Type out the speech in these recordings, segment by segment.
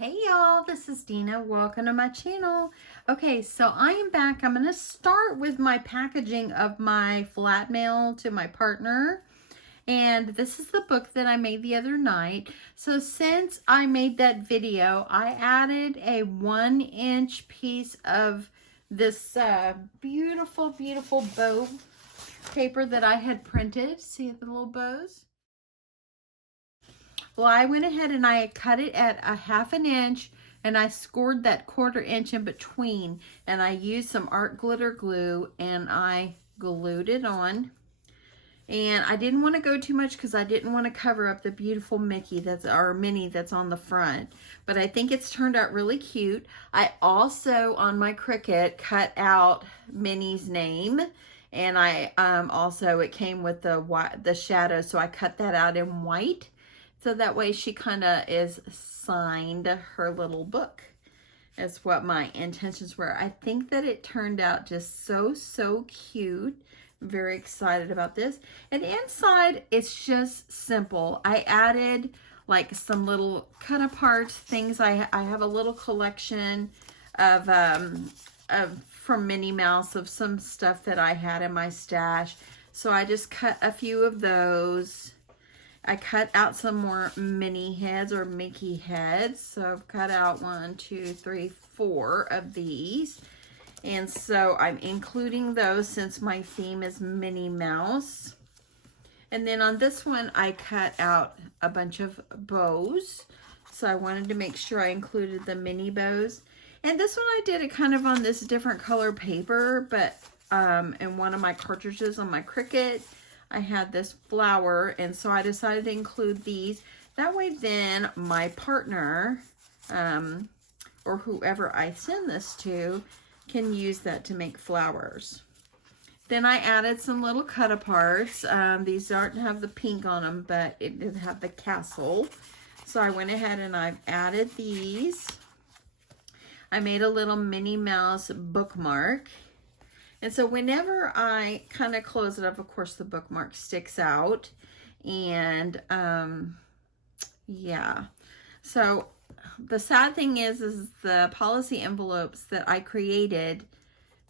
Hey y'all, this is Dina. Welcome to my channel. Okay, so I am back. I'm going to start with my packaging of my flat mail to my partner. And this is the book that I made the other night. So since I made that video, I added a 1-inch piece of this beautiful, beautiful bow paper that I had printed. See the little bows? Well, I went ahead and I cut it at a 1/2 inch and I scored that 1/4 inch in between, and I used some art glitter glue and I glued it on. And I didn't want to go too much because I didn't want to cover up the beautiful Mickey or Minnie that's on the front. But I think it's turned out really cute. I also, on my Cricut, cut out Minnie's name. And I also, it came with the shadow, so I cut that out in white. So that way she kind of is signed her little book. Is what my intentions were. I think that it turned out just so cute. I'm very excited about this. And inside, it's just simple. I added like some little cut apart things. I have a little collection of from Minnie Mouse of some stuff that I had in my stash. So I just cut a few of those. I cut out some more Minnie heads or Mickey heads. So I've cut out 1, 2, 3, 4 of these. And so I'm including those since my theme is Minnie Mouse. And then on this one, I cut out a bunch of bows. So I wanted to make sure I included the mini bows. And this one I did it kind of on this different color paper, but in one of my cartridges on my Cricut, I had this flower, and so I decided to include these. That way then my partner, or whoever I send this to, can use that to make flowers. Then I added some little cut aparts. These don't have the pink on them, but it did have the castle. So I went ahead and I've added these. I made a little Minnie Mouse bookmark. And so whenever I kind of close it up, of course, the bookmark sticks out. And yeah. So the sad thing is the policy envelopes that I created,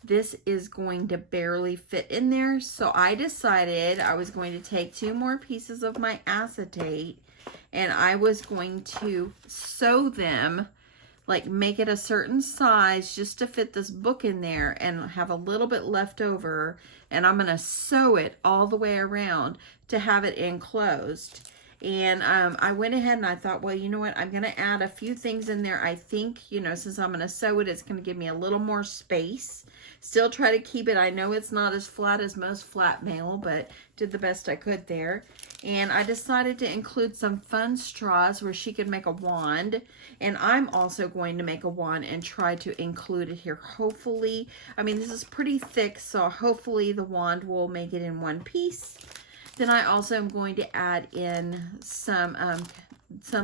this is going to barely fit in there. So I decided I was going to take 2 more pieces of my acetate and I was going to sew them, like make it a certain size just to fit this book in there and have a little bit left over. And I'm going to sew it all the way around to have it enclosed. And I went ahead and I thought, well, you know what? I'm going to add a few things in there. I think, you know, since I'm going to sew it, it's going to give me a little more space. Still try to keep it. I know it's not as flat as most flat mail, but did the best I could there. And I decided to include some fun straws where she could make a wand. And I'm also going to make a wand and try to include it here. Hopefully, I mean, this is pretty thick, so hopefully the wand will make it in one piece. Then I also am going to add in some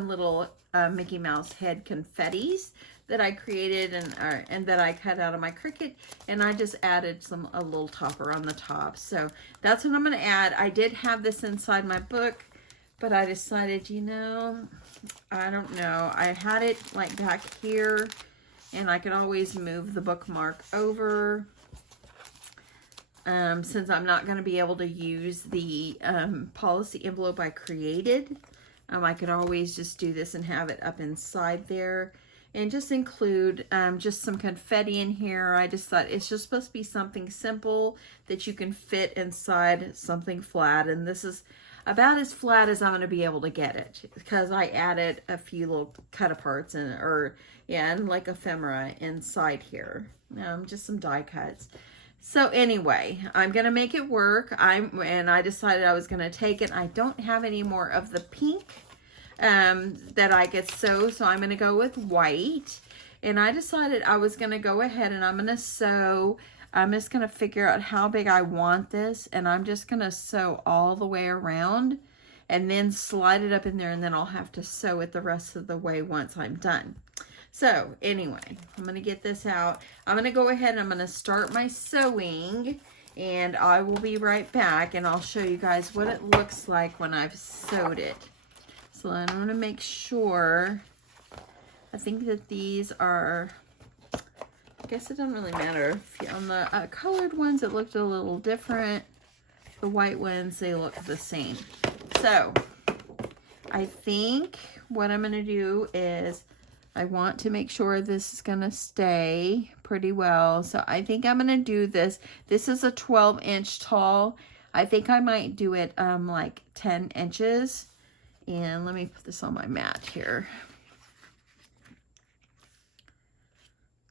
little Mickey Mouse head confettis that I created and that I cut out of my Cricut, and I just added a little topper on the top. So that's what I'm going to add. I did have this inside my book, but I decided, you know, I don't know. I had it like back here, and I could always move the bookmark over. Since I'm not going to be able to use the policy envelope I created, I could always just do this and have it up inside there. And just include just some confetti in here. I just thought it's just supposed to be something simple that you can fit inside something flat. And this is about as flat as I'm going to be able to get it, because I added a few little cut aparts and like ephemera inside here. Just some die cuts. So anyway, I'm going to make it work. And I decided I was going to take it. I don't have any more of the pink that I could sew, so I'm going to go with white. And I decided I was going to go ahead and I'm going to sew. I'm just going to figure out how big I want this, and I'm just going to sew all the way around and then slide it up in there, and then I'll have to sew it the rest of the way once I'm done. So anyway, I'm going to get this out. I'm going to go ahead and I'm going to start my sewing, and I will be right back and I'll show you guys what it looks like when I've sewed it. So I'm going to make sure I think that these are, I guess it doesn't really matter. On the colored ones, it looked a little different. The white ones, they look the same. So I think what I'm going to do is I want to make sure this is going to stay pretty well. So I think I'm going to do this. This is a 12-inch tall. I think I might do it like 10 inches. And let me put this on my mat here.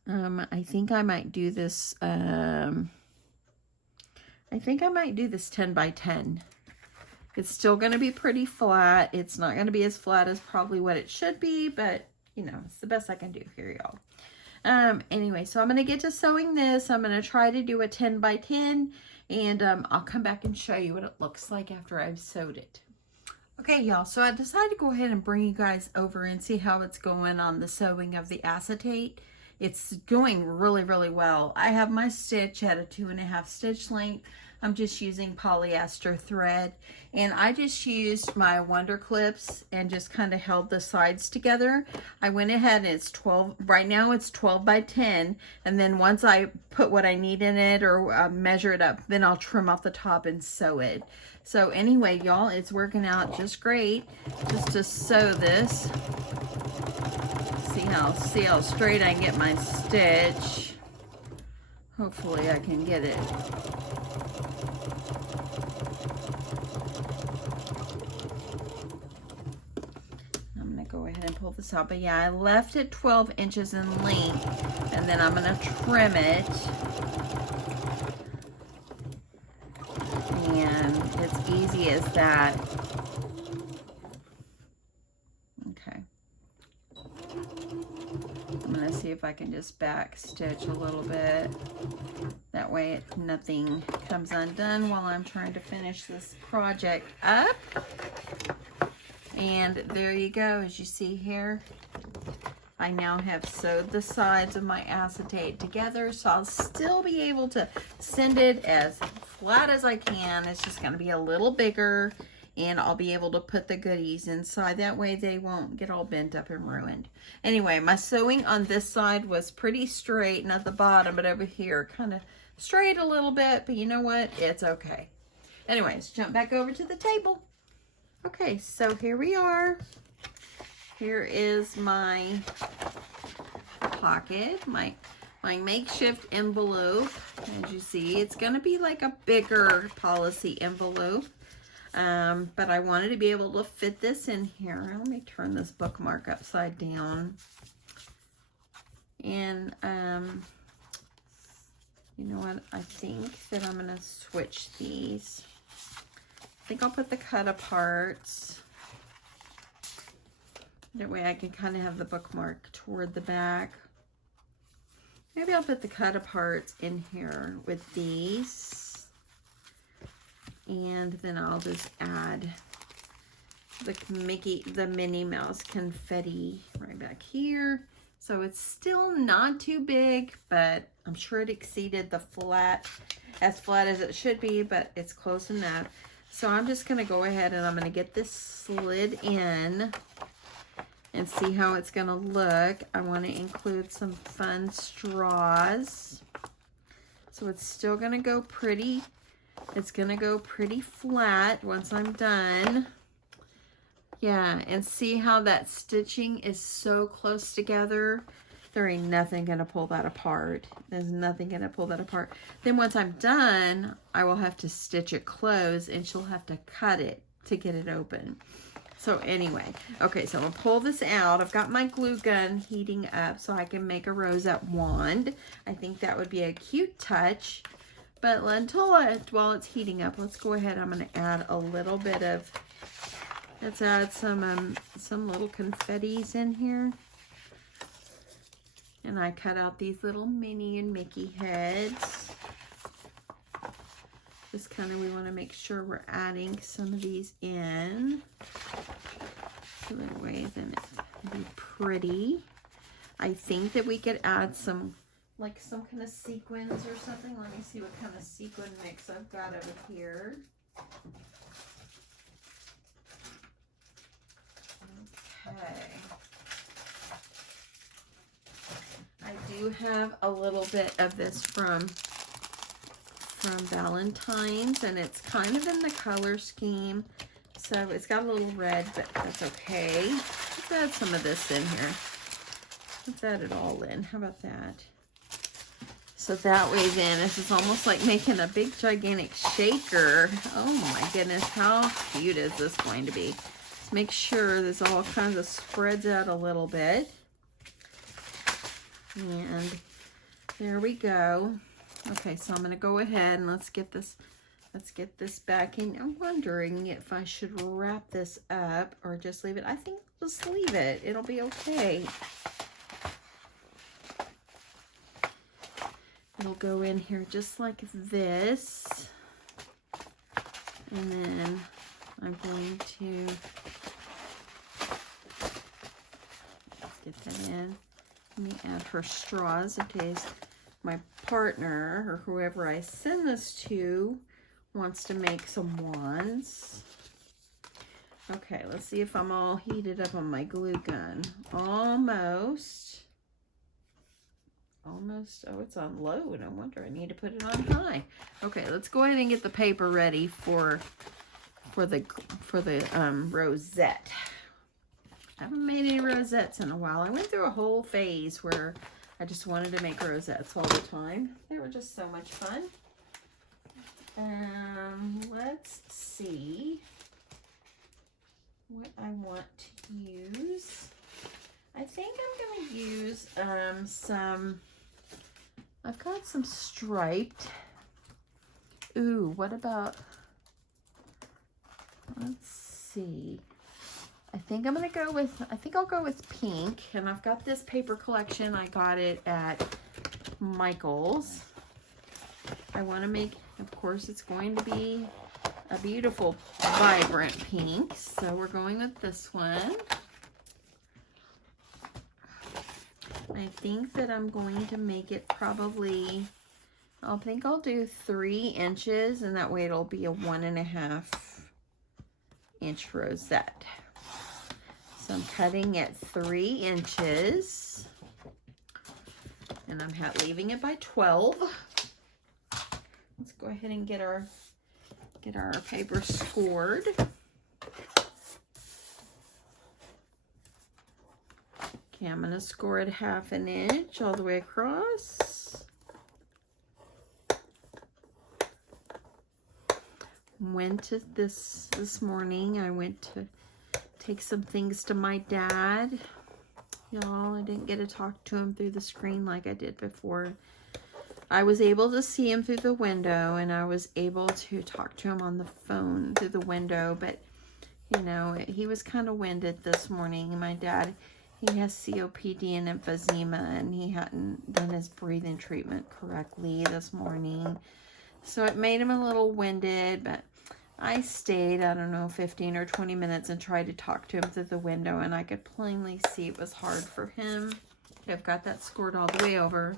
I think I might do this. I think I might do this 10 by 10. It's still going to be pretty flat. It's not going to be as flat as probably what it should be, but you know, it's the best I can do here, y'all. Anyway, so I'm going to get to sewing this. I'm going to try to do a 10 by 10, and I'll come back and show you what it looks like after I've sewed it. Okay, y'all, so I decided to go ahead and bring you guys over and see how it's going on the sewing of the acetate. It's going really, really well. I have my stitch at a 2.5 stitch length. I'm just using polyester thread, and I just used my Wonder Clips and just kind of held the sides together. I went ahead and it's 12, right now it's 12 by 10, and then once I put what I need in it or measure it up, then I'll trim off the top and sew it. So anyway, y'all, it's working out just great just to sew this. See how straight I can get my stitch. Hopefully I can get it. I'm gonna go ahead and pull this out, but yeah, I left it 12 inches in length, and then I'm gonna trim it. And it's easy as that. Okay. I'm gonna see if I can just back stitch a little bit. That way nothing comes undone while I'm trying to finish this project up. And there you go, as you see here. I now have sewed the sides of my acetate together, so I'll still be able to send it as flat as I can. It's just gonna be a little bigger, and I'll be able to put the goodies inside. That way they won't get all bent up and ruined. Anyway, my sewing on this side was pretty straight, and at the bottom, but over here, kind of straight a little bit, but you know what? It's okay. Anyways, jump back over to the table. Okay, so here we are. Here is my pocket, my makeshift envelope. As you see, it's gonna be like a bigger policy envelope. But I wanted to be able to fit this in here. Let me turn this bookmark upside down. And you know what? I think that I'm gonna switch these. I think I'll put the cut aparts. That way I can kind of have the bookmark toward the back. Maybe I'll put the cut aparts in here with these. And then I'll just add the Minnie Mouse confetti right back here. So it's still not too big, but I'm sure it exceeded the as flat as it should be, but it's close enough. So I'm just gonna go ahead and I'm gonna get this slid in and see how it's gonna look. I wanna include some fun straws. So it's still gonna go pretty, it's gonna go pretty flat once I'm done. Yeah, and see how that stitching is so close together. There ain't nothing gonna pull that apart. There's nothing gonna pull that apart. Then once I'm done, I will have to stitch it closed, and she'll have to cut it to get it open. So anyway, okay, so I'm gonna pull this out. I've got my glue gun heating up so I can make a rosette wand. I think that would be a cute touch. But while it's heating up, let's go ahead. I'm gonna add a little bit of, let's add some little confettis in here. And I cut out these little Minnie and Mickey heads. Just kind of, we want to make sure we're adding some of these in. So that way then it'll be pretty. I think that we could add some, like some kind of sequins or something. Let me see what kind of sequin mix I've got over here. Okay. have a little bit of this from Valentine's, and it's kind of in the color scheme. So it's got a little red, but that's okay. Let's add some of this in here. Let's add it all in. How about that? So that way then, this is almost like making a big gigantic shaker. Oh my goodness, how cute is this going to be? Let's make sure this all kinds of spreads out a little bit. And there we go. Okay, so I'm gonna go ahead and let's get this back in. I'm wondering if I should wrap this up or just leave it. I think just leave it. It'll be okay. It'll go in here just like this. And then I'm going to get that in. Let me add her straws in case my partner or whoever I send this to wants to make some wands. Okay, let's see if I'm all heated up on my glue gun. Almost. Oh, it's on low. No wonder I need to put it on high. Okay, let's go ahead and get the paper ready for the rosette. I haven't made any rosettes in a while. I went through a whole phase where I just wanted to make rosettes all the time. They were just so much fun. Let's see what I want to use. I think I'm going to use I've got some striped. Ooh, what about, let's see. I think I'll go with pink. And I've got this paper collection. I got it at Michael's. I want to make, of course, it's going to be a beautiful, vibrant pink. So we're going with this one. I think that I'm going to make it probably, I think I'll do 3 inches, and that way it'll be a 1.5 inch rosette. So I'm cutting at 3 inches, and I'm leaving it by 12. Let's go ahead and get our paper scored. Okay, I'm going to score it 1/2 inch all the way across. Went to this morning. I went to take some things to my dad. Y'all, I didn't get to talk to him through the screen like I did before. I was able to see him through the window, and I was able to talk to him on the phone through the window, but you know, he was kind of winded this morning. My dad, he has COPD and emphysema, and he hadn't done his breathing treatment correctly this morning. So it made him a little winded, but I stayed, I don't know, 15 or 20 minutes and tried to talk to him through the window, and I could plainly see it was hard for him. I've got that scored all the way over.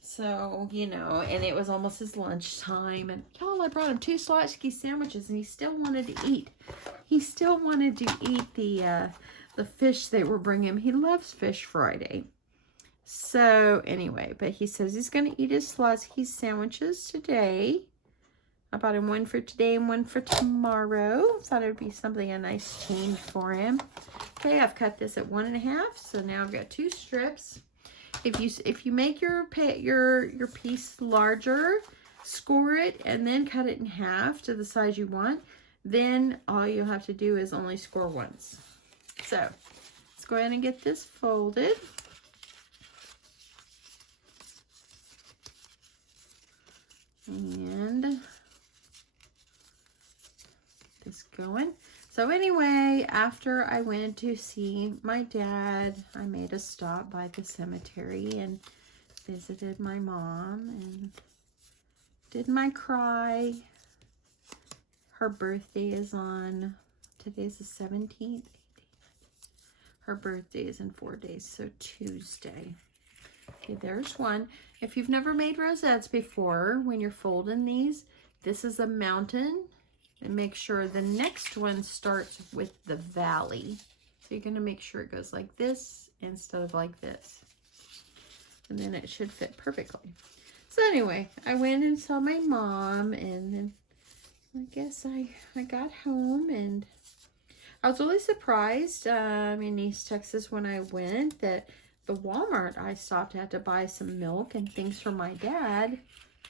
So, you know, and it was almost his lunchtime, and y'all, I brought him 2 Slotsky sandwiches, and he still wanted to eat. He still wanted to eat the fish they were bringing him. He loves Fish Friday. So anyway, but he says he's going to eat his Slotsky sandwiches today. I bought him one for today and one for tomorrow. Thought it would be something, a nice change for him. Okay, I've cut this at 1.5, so now I've got 2 strips. If you make your piece larger, score it and then cut it in half to the size you want. Then all you'll have to do is only score once. So let's go ahead and get this folded. And this going. So anyway, after I went to see my dad, I made a stop by the cemetery and visited my mom and did my cry. Her birthday is on, today's the 17th. Her birthday is in 4 days, so Tuesday. Okay, there's one. If you've never made rosettes before, when you're folding these, this is a mountain. And make sure the next one starts with the valley. So you're going to make sure it goes like this instead of like this. and then it should fit perfectly. So anyway, I went and saw my mom, and then I guess I got home, and I was really surprised in East Texas when I went that the Walmart I stopped at to buy some milk and things for my dad,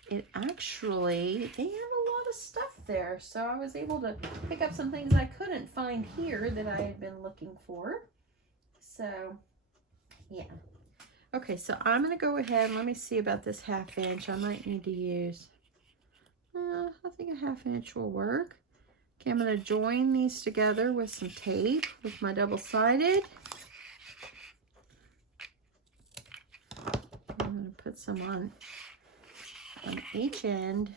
they have a lot of stuff there. So I was able to pick up some things I couldn't find here that I had been looking for. So, yeah. Okay, so I'm going to go ahead and let me see about this 1/2 inch. I might need to use, I think a 1/2 inch will work. Okay, I'm going to join these together with some tape with my double-sided. I'm going to put some on each end.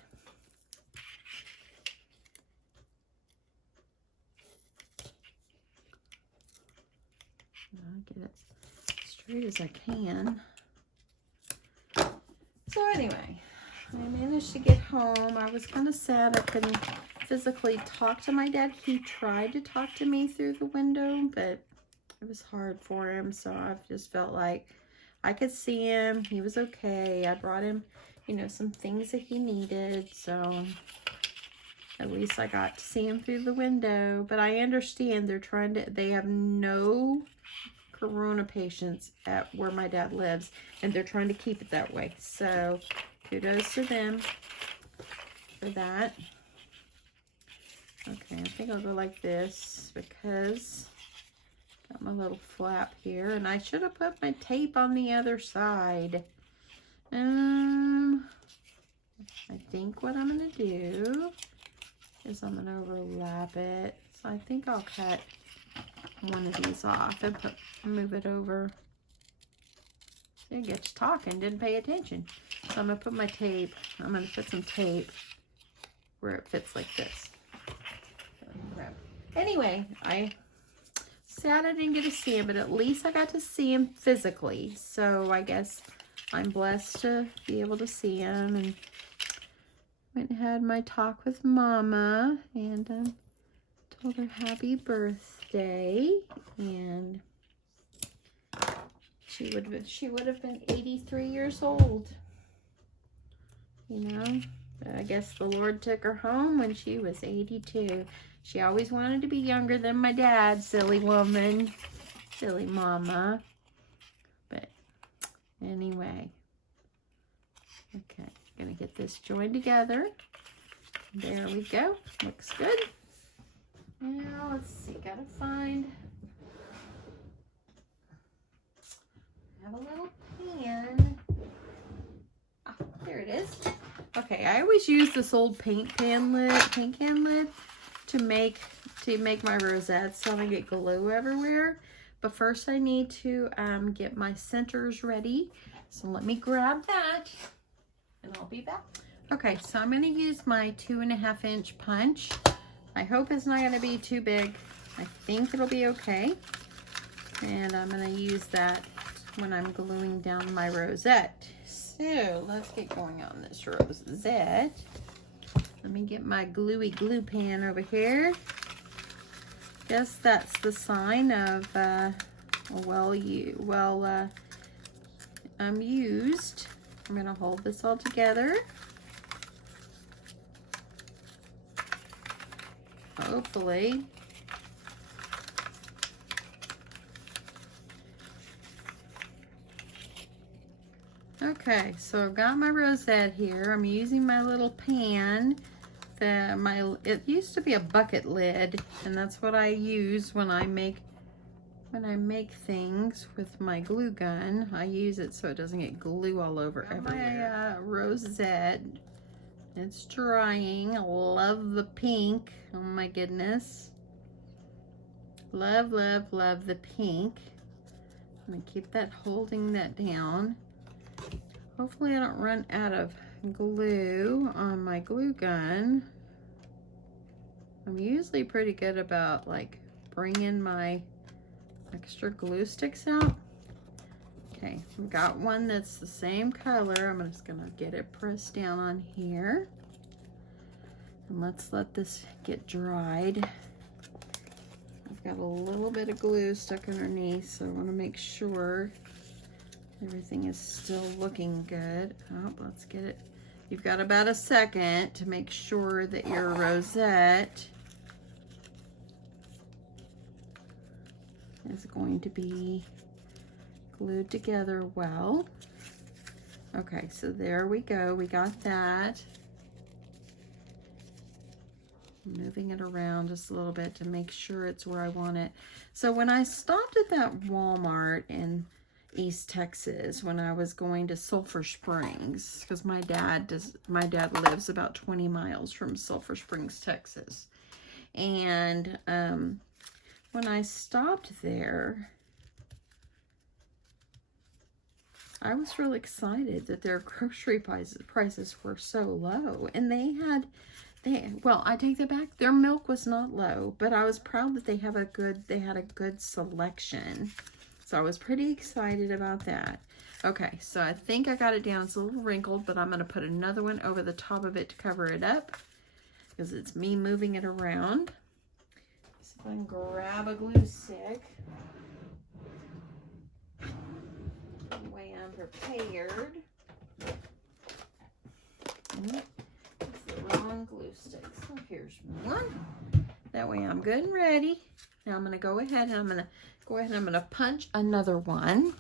I'll get it straight as I can. So anyway, I managed to get home. I was kind of sad I couldn't physically talk to my dad. He tried to talk to me through the window, but it was hard for him. So I just felt like I could see him. He was okay. I brought him, some things that he needed. So at least I got to see him through the window. But I understand they have no corona patients at where my dad lives, and they're trying to keep it that way. So kudos to them for that. Okay, I think I'll go like this because got my little flap here, and I should have put my tape on the other side. I think what I'm going to do is I'm going to overlap it. So I think I'll cut one of these off and move it over. See, it gets talking, didn't pay attention. So I'm going to put my tape, I'm going to put some tape where it fits like this. Anyway, sad I didn't get to see him, but at least I got to see him physically. So I guess I'm blessed to be able to see him. And went and had my talk with Mama, and told her happy birthday. And she would have been 83 years old. I guess the Lord took her home when she was 82. She always wanted to be younger than my dad, silly woman. Silly mama. But anyway. Okay, gonna get this joined together. There we go. Looks good. Now, let's see. Gotta find... I have a little pan. Ah, there it is. Okay, I always use this old paint can lid to make my rosettes so I don't get glue everywhere. But first I need to get my centers ready. So let me grab that and I'll be back. Okay, so I'm going to use my 2.5 inch punch. I hope it's not going to be too big. I think it'll be okay. And I'm going to use that when I'm gluing down my rosette. So let's get going on this rosette. Let me get my gluey glue pan over here. Guess that's the sign of used. I'm gonna hold this all together. Hopefully. Okay, so I've got my rosette here. I'm using my little pan. It used to be a bucket lid, and that's what I use when I make things with my glue gun. I use it so it doesn't get glue all over everywhere. My rosette, it's drying. I love the pink. Oh my goodness. Love, love, love the pink. I'm gonna keep that, holding that down. Hopefully I don't run out of glue on my glue gun. I'm usually pretty good about like bringing my extra glue sticks out. Okay, I've got one that's the same color. I'm just gonna get it pressed down on here. And let's let this get dried. I've got a little bit of glue stuck underneath, so I want to make sure Everything is still looking good. Oh, let's get it. You've got about a second to make sure that your rosette is going to be glued together well. Okay, so there we go. We got that. Moving it around just a little bit to make sure it's where I want it. So when I stopped at that Walmart in East Texas, when I was going to Sulphur Springs, because my dad lives about 20 miles from Sulphur Springs, Texas. And when I stopped there, I was really excited that their grocery prices were so low. And well, I take that back. Their milk was not low, but I was proud that they had a good selection. So I was pretty excited about that. Okay, so I think I got it down. It's a little wrinkled, but I'm going to put another one over the top of it to cover it up because it's me moving it around. See if I can grab a glue stick. Way I'm prepared. It's the wrong glue stick. So here's one. That way I'm good and ready. Now I'm going to go ahead and I'm going to punch another one.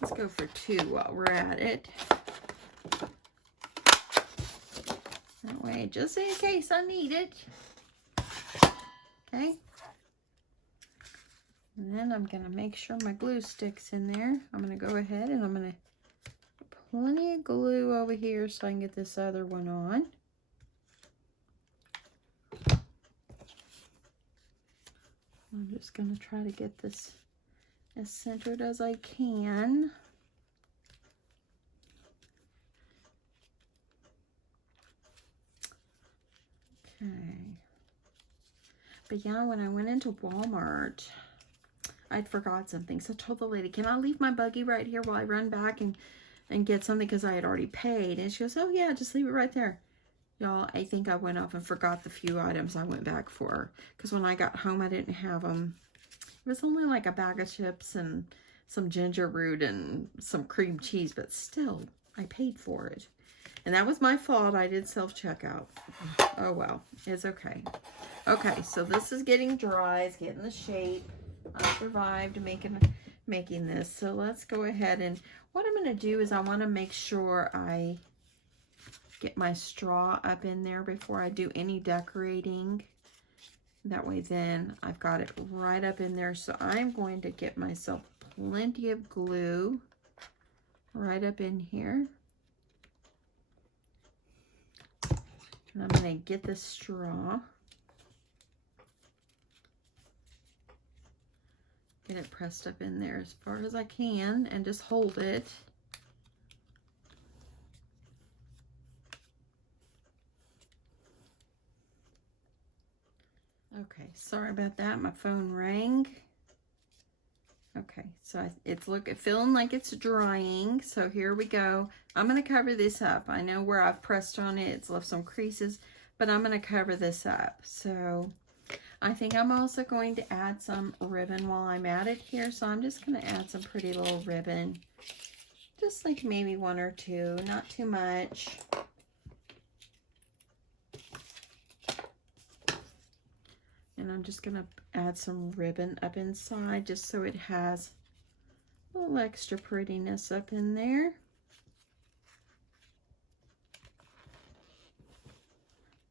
Let's go for 2 while we're at it. That way, just in case I need it. Okay. And then I'm going to make sure my glue sticks in there. I'm going to go ahead and I'm going to put plenty of glue over here so I can get this other one on. I'm just going to try to get this as centered as I can. Okay. But yeah, when I went into Walmart, I'd forgot something. So I told the lady, can I leave my buggy right here while I run back and get something? Because I had already paid. And she goes, oh yeah, just leave it right there. Y'all, I think I went off and forgot the few items I went back for. Because when I got home, I didn't have them. It was only like a bag of chips and some ginger root and some cream cheese. But still, I paid for it. And that was my fault. I did self-checkout. Oh well, it's okay. Okay, so this is getting dry. It's getting the shape. I survived making this. So let's go ahead and what I'm going to do is I want to make sure I get my straw up in there before I do any decorating. That way then I've got it right up in there. So I'm going to get myself plenty of glue right up in here. And I'm going to get the straw. Get it pressed up in there as far as I can and just hold it. Okay, sorry about that. My phone rang. Okay, so it's feeling like it's drying. So here we go. I'm going to cover this up. I know where I've pressed on it, it's left some creases, but I'm going to cover this up. So I think I'm also going to add some ribbon while I'm at it here. So I'm just going to add some pretty little ribbon. Just like maybe 1 or 2, not too much. And I'm just going to add some ribbon up inside just so it has a little extra prettiness up in there.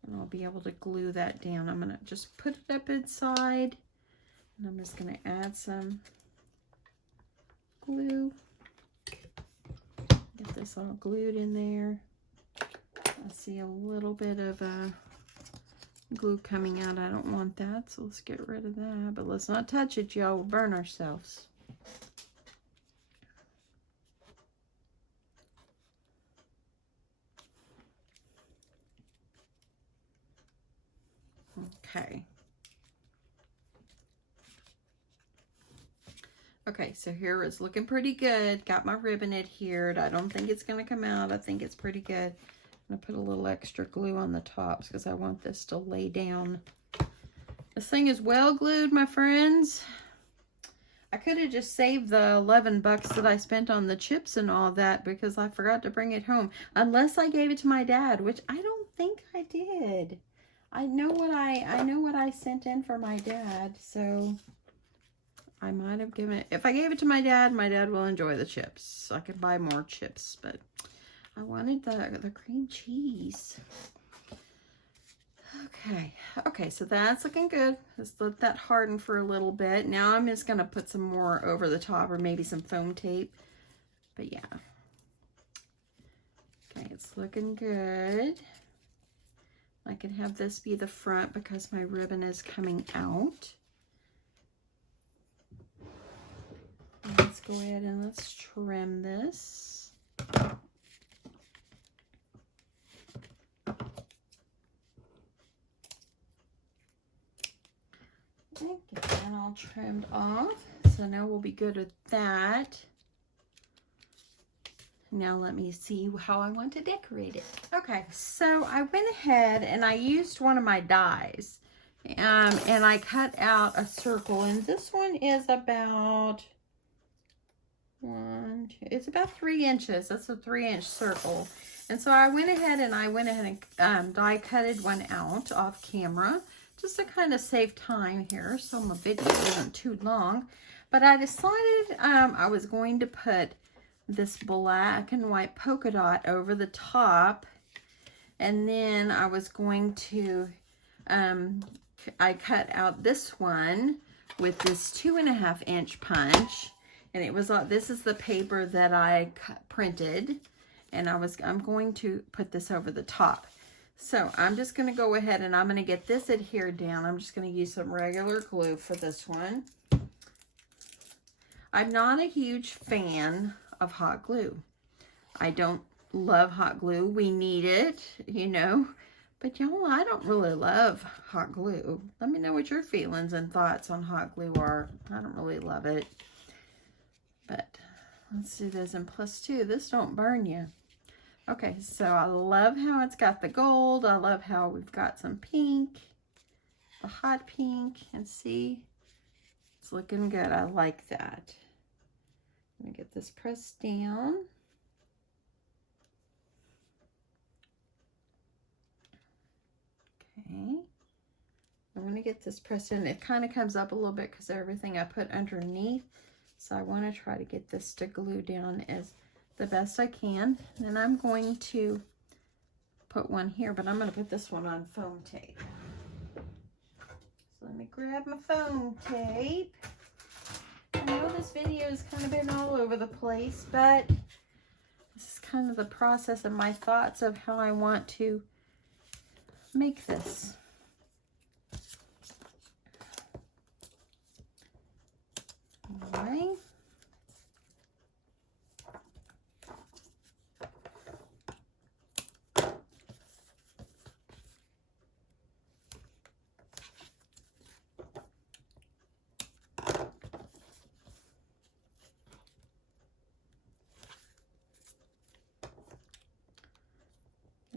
And I'll be able to glue that down. I'm going to just put it up inside. And I'm just going to add some glue. Get this all glued in there. I see a little bit of glue coming out. I don't want that, so let's get rid of that. But let's not touch it, y'all. We'll burn ourselves. Okay. Okay, so here it's looking pretty good. Got my ribbon adhered. I don't think it's going to come out. I think it's pretty good. I'm going to put a little extra glue on the tops because I want this to lay down. This thing is well glued, my friends. I could have just saved the 11 bucks that I spent on the chips and all that because I forgot to bring it home. Unless I gave it to my dad, which I don't think I did. I know what I sent in for my dad, so I might have given it. If I gave it to my dad will enjoy the chips. I could buy more chips, but I wanted the cream cheese. Okay, so that's looking good. Let's let that harden for a little bit. Now I'm just gonna put some more over the top or maybe some foam tape. But yeah. Okay, it's looking good. I can have this be the front because my ribbon is coming out. Let's go ahead and let's trim this. Get that all trimmed off. So now we'll be good with that. Now let me see how I want to decorate it. Okay, so I went ahead and I used one of my dies. And I cut out a circle. And this one is about it's about 3 inches. That's a 3-inch circle. And so I went ahead and die cutted one out off camera, just to kind of save time here so my video isn't too long. But I decided I was going to put this black and white polka dot over the top, and then I was going to I cut out this one with this 2.5-inch punch, and it was this is the paper that I printed, and I'm going to put this over the top. So I'm just going to go ahead and I'm going to get this adhered down. I'm just going to use some regular glue for this one. I'm not a huge fan of hot glue. I don't love hot glue. We need it, you know. But y'all, I don't really love hot glue. Let me know what your feelings and thoughts on hot glue are. I don't really love it. But let's do this. And plus two, this don't burn you. Okay, so I love how it's got the gold. I love how we've got some pink, the hot pink, and see, it's looking good. I like that. I'm gonna get this pressed down. Okay, I want to get this pressed in. It kind of comes up a little bit because of everything I put underneath. So I want to try to get this to glue down as the best I can. And I'm going to put one here, but I'm going to put this one on foam tape. So let me grab my foam tape. I know this video has kind of been all over the place, but this is kind of the process of my thoughts of how I want to make this. All right.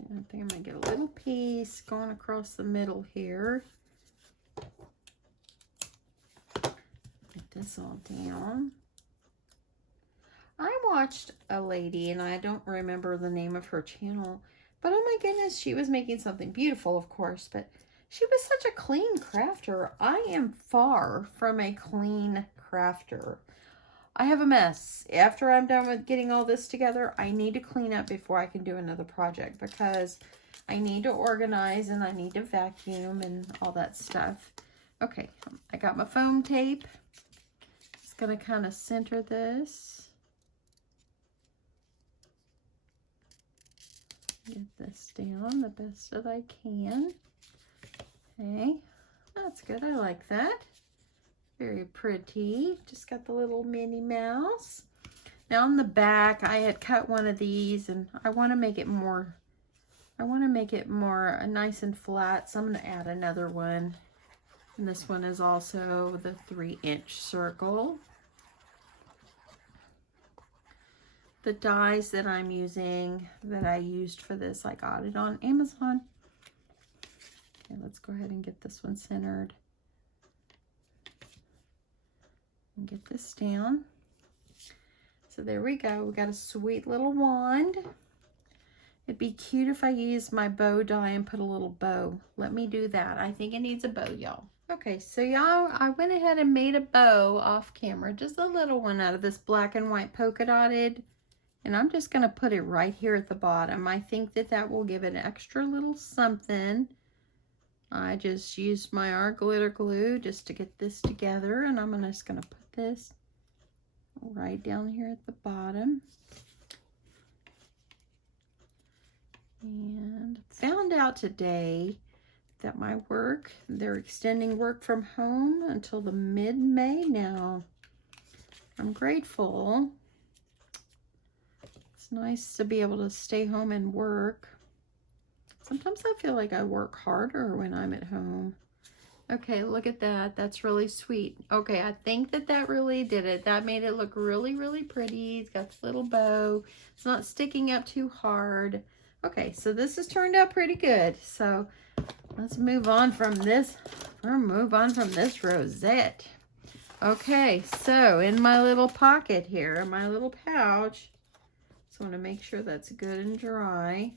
I think I'm going to get a little piece going across the middle here. Get this all down. I watched a lady, and I don't remember the name of her channel, but oh my goodness, she was making something beautiful, of course, but she was such a clean crafter. I am far from a clean crafter. I have a mess. After I'm done with getting all this together, I need to clean up before I can do another project because I need to organize and I need to vacuum and all that stuff. Okay, I got my foam tape. Just gonna kind of center this. Get this down the best that I can. Okay, that's good. I like that. Very pretty. Just got the little Minnie Mouse. Now on the back, I had cut one of these, and I want to make it more. Nice and flat. So I'm going to add another one. And this one is also the 3-inch circle. the dies that I'm using, that I used for this, I got it on Amazon. Okay, let's go ahead and get this one centered. And get this down. So there we go. We got a sweet little wand. It'd be cute if I used my bow die and put a little bow. Let me do that. I think it needs a bow, y'all. Okay, so y'all, I went ahead and made a bow off camera. Just a little one out of this black and white polka dotted. And I'm just going to put it right here at the bottom. I think that that will give it an extra little something. I just used my art glitter glue just to get this together. And I'm just going to put this right down here at the bottom. And found out today that my work, they're extending work from home until the mid-May now. I'm grateful. It's nice to be able to stay home and work. Sometimes I feel like I work harder when I'm at home. Okay, look at that. That's really sweet. Okay, I think that that really did it. That made it look really, really pretty. It's got the little bow. It's not sticking up too hard. Okay, so this has turned out pretty good. So let's move on from this. Rosette. Okay, so in my little pocket here, my little pouch. So I want to make sure that's good and dry.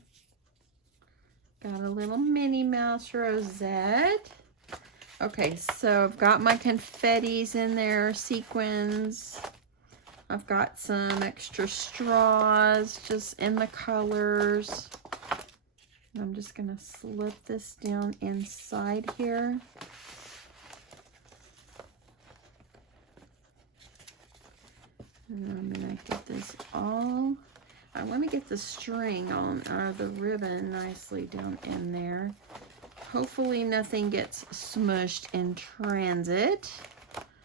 Got a little Minnie Mouse rosette. Okay, so I've got my confettis in there, sequins. I've got some extra straws just in the colors. I'm just going to slip this down inside here. And I'm going to get this all... let me get the string on, the ribbon nicely down in there. Hopefully nothing gets smushed in transit.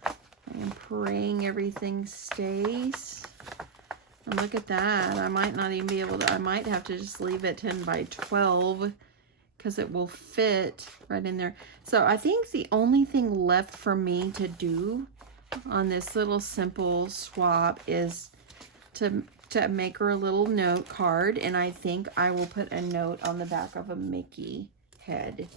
I am praying everything stays. And look at that. I might not even be able to, I might have to just leave it 10 by 12 because it will fit right in there. So I think the only thing left for me to do on this little simple swap is to make her a little note card. And I think I will put a note on the back of a Mickey head.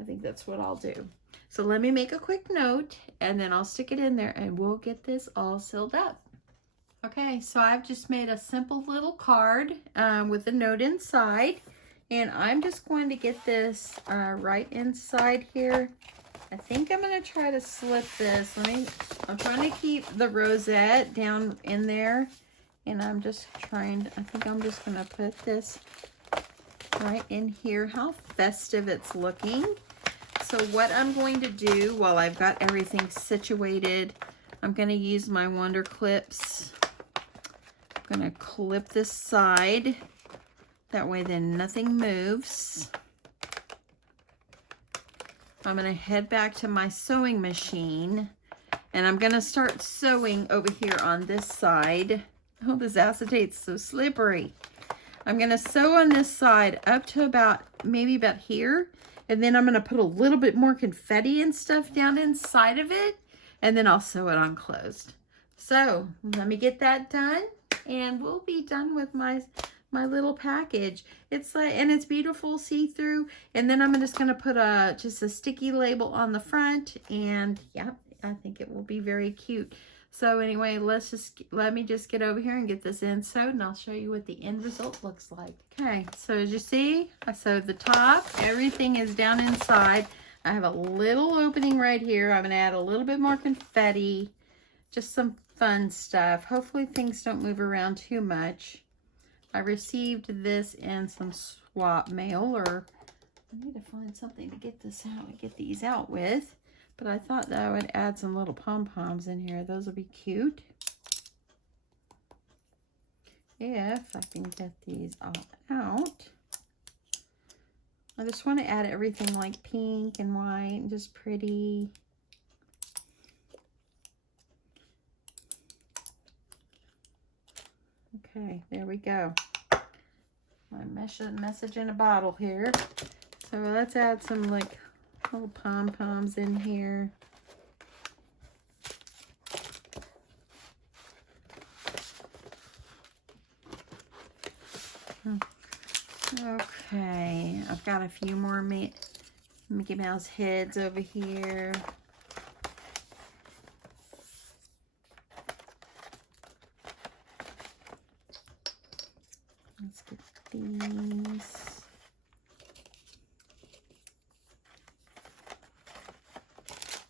I think that's what I'll do. So let me make a quick note and then I'll stick it in there and we'll get this all sealed up. Okay, so I've just made a simple little card with a note inside, and I'm just going to get this right inside here. I think I'm going to try to slip this. I'm trying to keep the rosette down in there, and I'm just trying, I think I'm just going to put this right in here. How festive it's looking. So what I'm going to do while I've got everything situated, I'm going to use my Wonder Clips. I'm going to clip this side. That way then nothing moves. I'm going to head back to my sewing machine. And I'm going to start sewing over here on this side. Oh, this acetate's so slippery. I'm going to sew on this side up to maybe about here. And then I'm going to put a little bit more confetti and stuff down inside of it. And then I'll sew it on closed. So let me get that done. And we'll be done with my little package. It's like, and it's beautiful see-through. And then I'm just going to put just a sticky label on the front. And yeah, I think it will be very cute. So anyway, let me just get over here and get this in sewed, and I'll show you what the end result looks like. Okay, so as you see, I sewed the top. Everything is down inside. I have a little opening right here. I'm going to add a little bit more confetti, just some fun stuff. Hopefully things don't move around too much. I received this in some swap mail, or I need to find something to get this out, get these out with. But I thought that I would add some little pom-poms in here. Those will be cute. If I can get these all out. I just want to add everything like pink and white and just pretty. Okay, there we go. My message in a bottle here. So let's add some like little pom-poms in here. Okay, I've got a few more Mickey Mouse heads over here. Let's get these.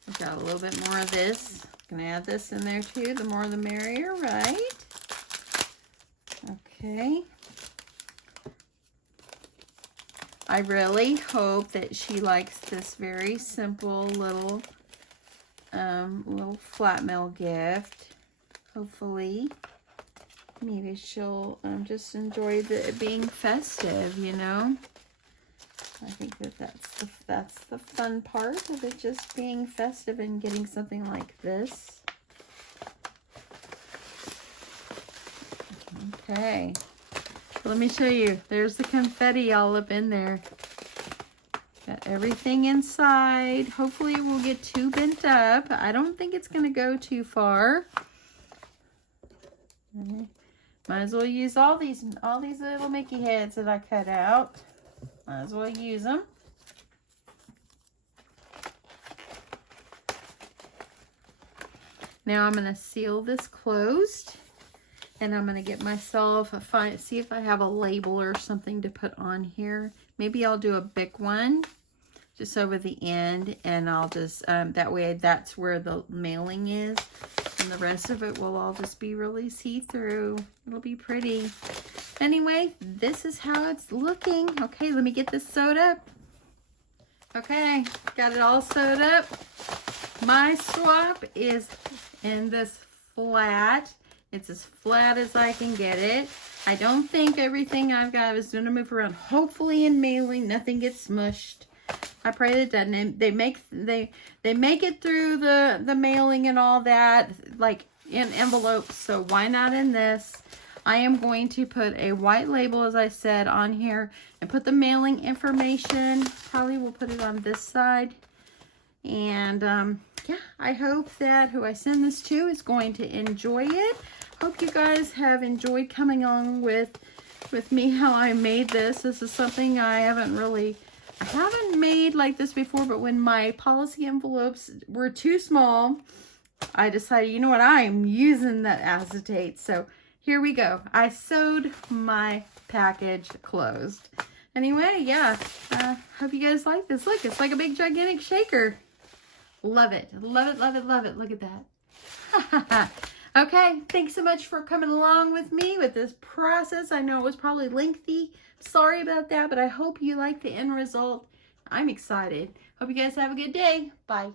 I've got a little bit more of this. Gonna add this in there too. The more the merrier, right? Okay. I really hope that she likes this very simple little flat mail gift. Hopefully. Maybe she'll just enjoy it being festive, you know. I think that's the fun part of it, just being festive and getting something like this. Okay, let me show you. There's the confetti all up in there. Got everything inside. Hopefully it won't get too bent up. I don't think it's going to go too far. Okay. Might as well use all these little Mickey heads that I cut out. Might as well use them. Now I'm going to seal this closed, and I'm going to get myself see if I have a label or something to put on here. Maybe I'll do a big one just over the end, and I'll just that way that's where the mailing is, and the rest of it will all just be really see-through. It'll be pretty. Anyway, this is how it's looking. Okay, let me get this sewed up. Okay, got it all sewed up. My swap is in this flat. It's as flat as I can get it. I don't think everything I've got is going to move around. Hopefully in mailing, nothing gets smushed. I pray that doesn't. They make it through the mailing and all that, like in envelopes. So why not in this? I am going to put a white label, as I said, on here and put the mailing information. Probably will put it on this side. And yeah, I hope that who I send this to is going to enjoy it. Hope you guys have enjoyed coming along with me how I made this. This is something I haven't made like this before, but when my policy envelopes were too small, I decided, you know what, I'm using that acetate. So here we go. I sewed my package closed. Anyway, yeah, hope you guys like this. Look, it's like a big gigantic shaker. Love it. Love it, love it, love it. Look at that. Okay, thanks so much for coming along with me with this process. I know it was probably lengthy. Sorry about that, but I hope you like the end result. I'm excited. Hope you guys have a good day. Bye.